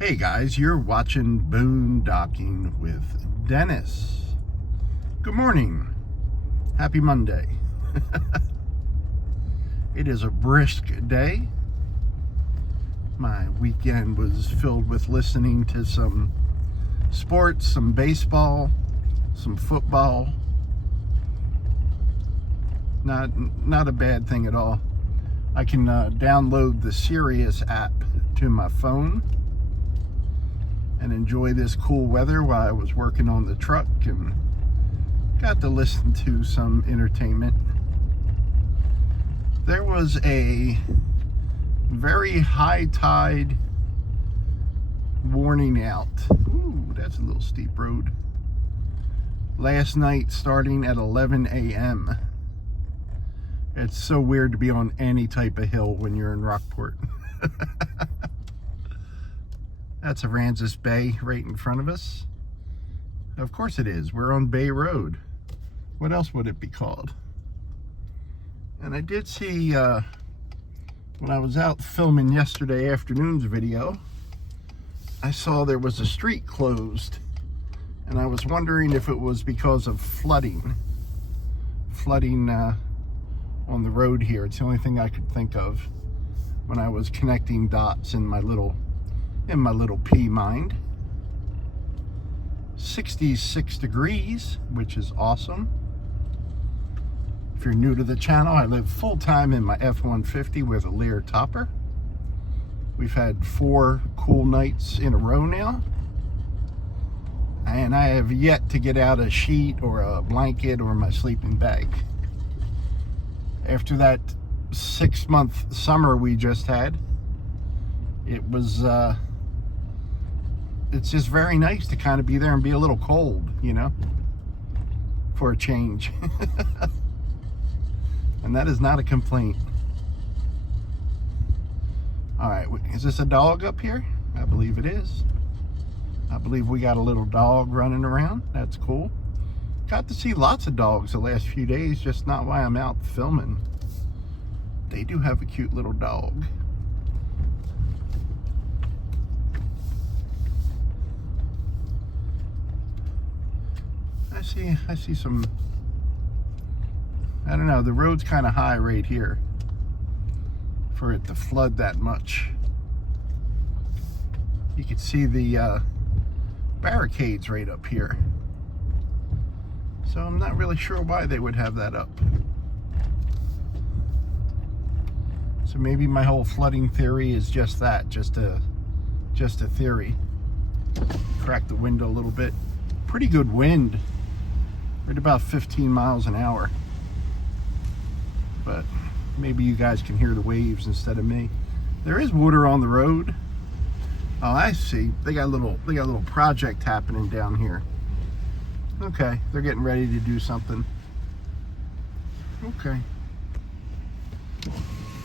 Hey guys, you're watching Boondocking with Dennis. Good morning. Happy Monday. It is a brisk day. My weekend was filled with listening to some sports, some baseball, some football. Not a bad thing at all. I can download the Sirius app to my phone and enjoy this cool weather while I was working on the truck, and got to listen to some entertainment. There was a very high tide warning out. Ooh, that's a little steep road. Last night starting at 11 a.m. It's so weird to be on any type of hill when you're in Rockport. That's Aransas Bay right in front of us. Of course it is. We're on Bay Road. What else would it be called? And I did see, when I was out filming yesterday afternoon's video, I saw there was a street closed. And I was wondering if it was because of flooding. Flooding on the road here. It's the only thing I could think of when I was connecting dots in my little pea mind. 66 degrees, which is awesome. If you're new to the channel, I live full-time in my F-150 with a Lear topper. We've had 4 cool nights in a row now, and I have yet to get out a sheet or a blanket or my sleeping bag. After that 6-month summer we just had, it was it's just very nice to kind of be there and be a little cold, you know, for a change. And that is not a complaint. All right, is this a dog up here? I believe it is. I believe we got a little dog running around. That's cool. Got to see lots of dogs the last few days, just not while I'm out filming. They do have a cute little dog. I see some, I don't know, the road's kind of high right here for it to flood that much. You can see the barricades right up here. So I'm not really sure why they would have that up. So maybe my whole flooding theory is just that, just a theory. Crack the window a little bit. Pretty good wind. Right about 15 miles an hour. But maybe you guys can hear the waves instead of me. There is water on the road. Oh, I see. They got a little project happening down here. Okay, they're getting ready to do something. Okay.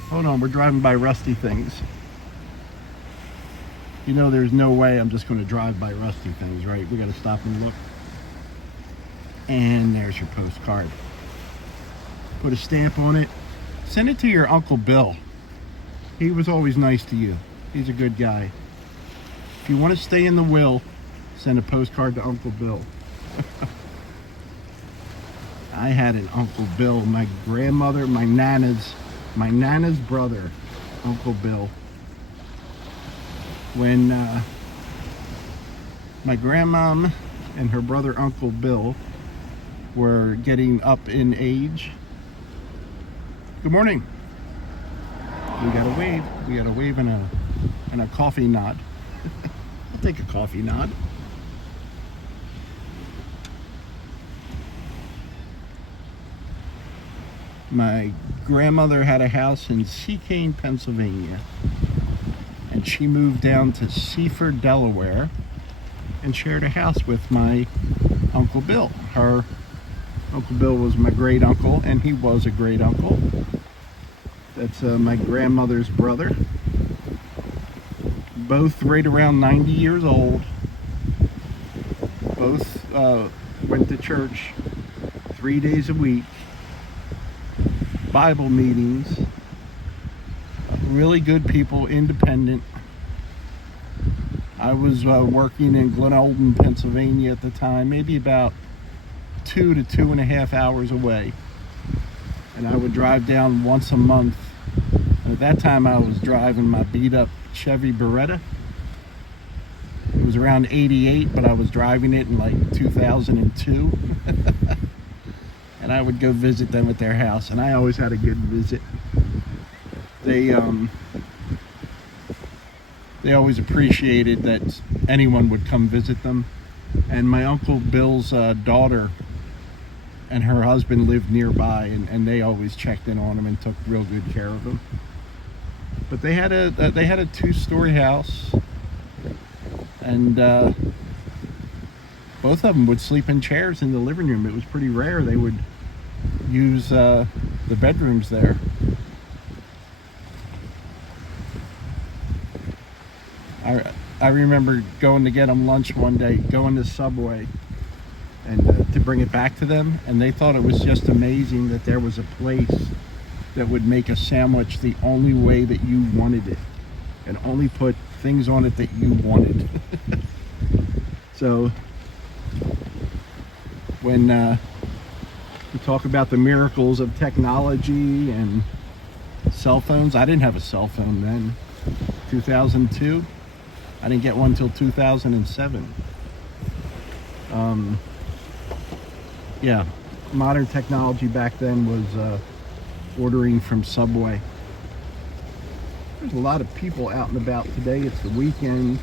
Hold on, we're driving by rusty things. You know there's no way I'm just going to drive by rusty things, right? We got to stop and look. And there's your postcard. Put a stamp on it. Send it to your Uncle Bill. He was always nice to you. He's a good guy. If you want to stay in the will, send a postcard to Uncle Bill. I had an Uncle Bill. My grandmother, my nana's brother, Uncle Bill. When my grandmom and her brother Uncle Bill were getting up in age. Good morning. We got a wave. We got a wave and a coffee nod. I'll take a coffee nod. My grandmother had a house in Kane, Pennsylvania, and she moved down to Seaford, Delaware, and shared a house with my Uncle Bill. Her Uncle Bill was my great uncle, and he was a great uncle. That's my grandmother's brother. Both right around 90 years old. Both went to church 3 days a week. Bible meetings. Really good people, independent. I was working in Glen Olden, Pennsylvania at the time, maybe about 2 to 2.5 hours away. And I would drive down once a month. And at that time I was driving my beat up Chevy Beretta. It was around 88, but I was driving it in like 2002. And I would go visit them at their house, and I always had a good visit. They always appreciated that anyone would come visit them. And my Uncle Bill's daughter and her husband lived nearby, and they always checked in on him and took real good care of him. But they had a 2-story house, and both of them would sleep in chairs in the living room. It was pretty rare they would use the bedrooms there. I remember going to get them lunch one day, going to Subway, and to bring it back to them, and they thought it was just amazing that there was a place that would make a sandwich the only way that you wanted it, and only put things on it that you wanted. So when we talk about the miracles of technology and cell phones, I didn't have a cell phone then. 2002, I didn't get one until 2007. Yeah, modern technology back then was ordering from Subway. There's a lot of people out and about today. It's the weekend,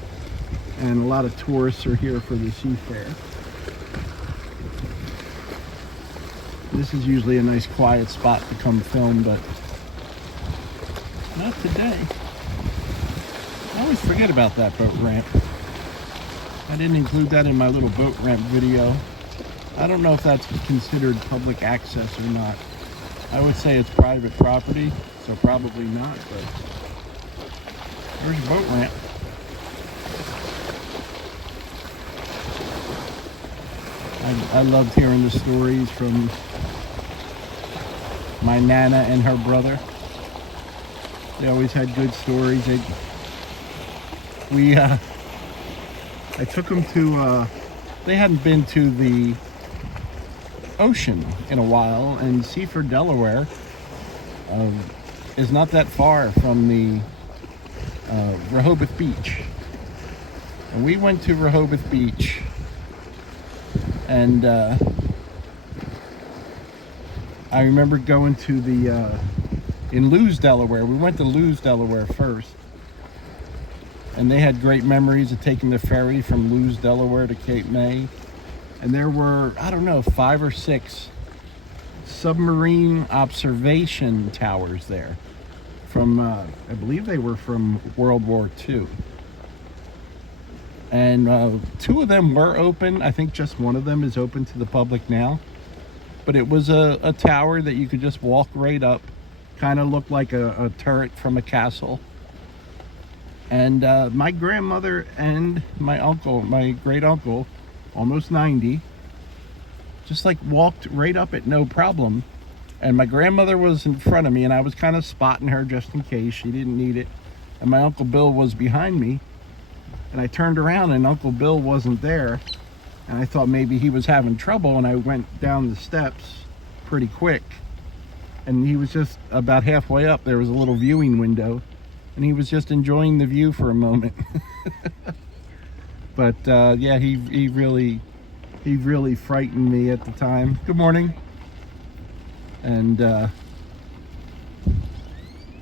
and a lot of tourists are here for the seafair. This is usually a nice quiet spot to come film, but not today. I always forget about that boat ramp. I didn't include that in my little boat ramp video. I don't know if that's considered public access or not. I would say it's private property, so probably not, but there's a boat ramp. I loved hearing the stories from my Nana and her brother. They always had good stories. I took them to, they hadn't been to the ocean in a while, and Seaford, Delaware is not that far from the Rehoboth Beach. And we went to Rehoboth Beach, and I remember going to the in Lewes, Delaware. We went to Lewes, Delaware first, and they had great memories of taking the ferry from Lewes, Delaware to Cape May. And there were, I don't know, 5 or 6 submarine observation towers there from, I believe they were from World War II. And 2 of them were open. I think just one of them is open to the public now. But it was a tower that you could just walk right up. Kind of looked like a turret from a castle. And my grandmother and my uncle, my great uncle, almost 90, just like walked right up it, no problem. And my grandmother was in front of me, and I was kind of spotting her just in case she didn't need it. And my Uncle Bill was behind me, and I turned around and Uncle Bill wasn't there. And I thought maybe he was having trouble, and I went down the steps pretty quick. And he was just about halfway up. There was a little viewing window, and he was just enjoying the view for a moment. But yeah, he really frightened me at the time. Good morning. And I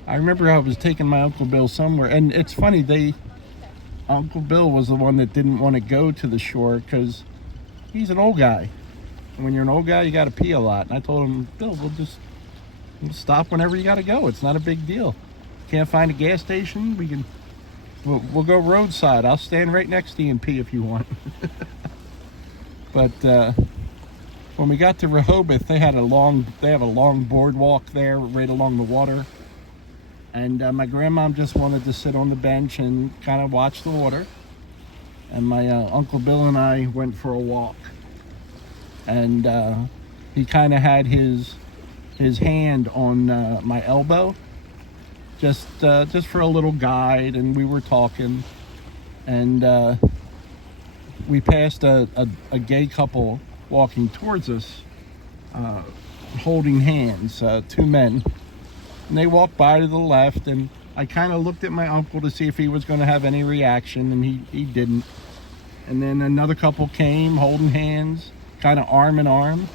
remember I was taking my Uncle Bill somewhere, and it's funny, Uncle Bill was the one that didn't want to go to the shore because he's an old guy. And when you're an old guy, you got to pee a lot. And I told him, Bill, we'll stop whenever you got to go. It's not a big deal. Can't find a gas station? We'll go roadside. I'll stand right next to you and pee if you want. But when we got to Rehoboth, they have a long boardwalk there right along the water. And my grandmom just wanted to sit on the bench and kind of watch the water. And my Uncle Bill and I went for a walk. And he kind of had his hand on my elbow, just for a little guide, and we were talking. and we passed a gay couple walking towards us, holding hands, two men. And they walked by to the left, and I kind of looked at my uncle to see if he was going to have any reaction, and he didn't. And then another couple came holding hands, kind of arm in arm,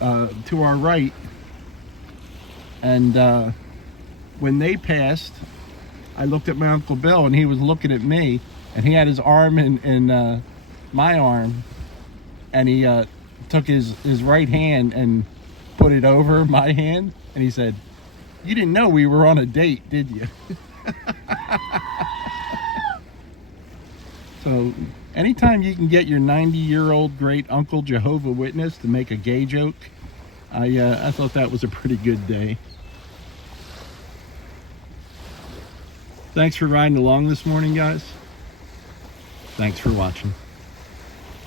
to our right. And when they passed, I looked at my Uncle Bill, and he was looking at me, and he had his arm in my arm, and he took his right hand and put it over my hand, and he said, "You didn't know we were on a date, did you?" So anytime you can get your 90-year-old great Uncle Jehovah Witness to make a gay joke, I thought that was a pretty good day. Thanks for riding along this morning, guys. Thanks for watching.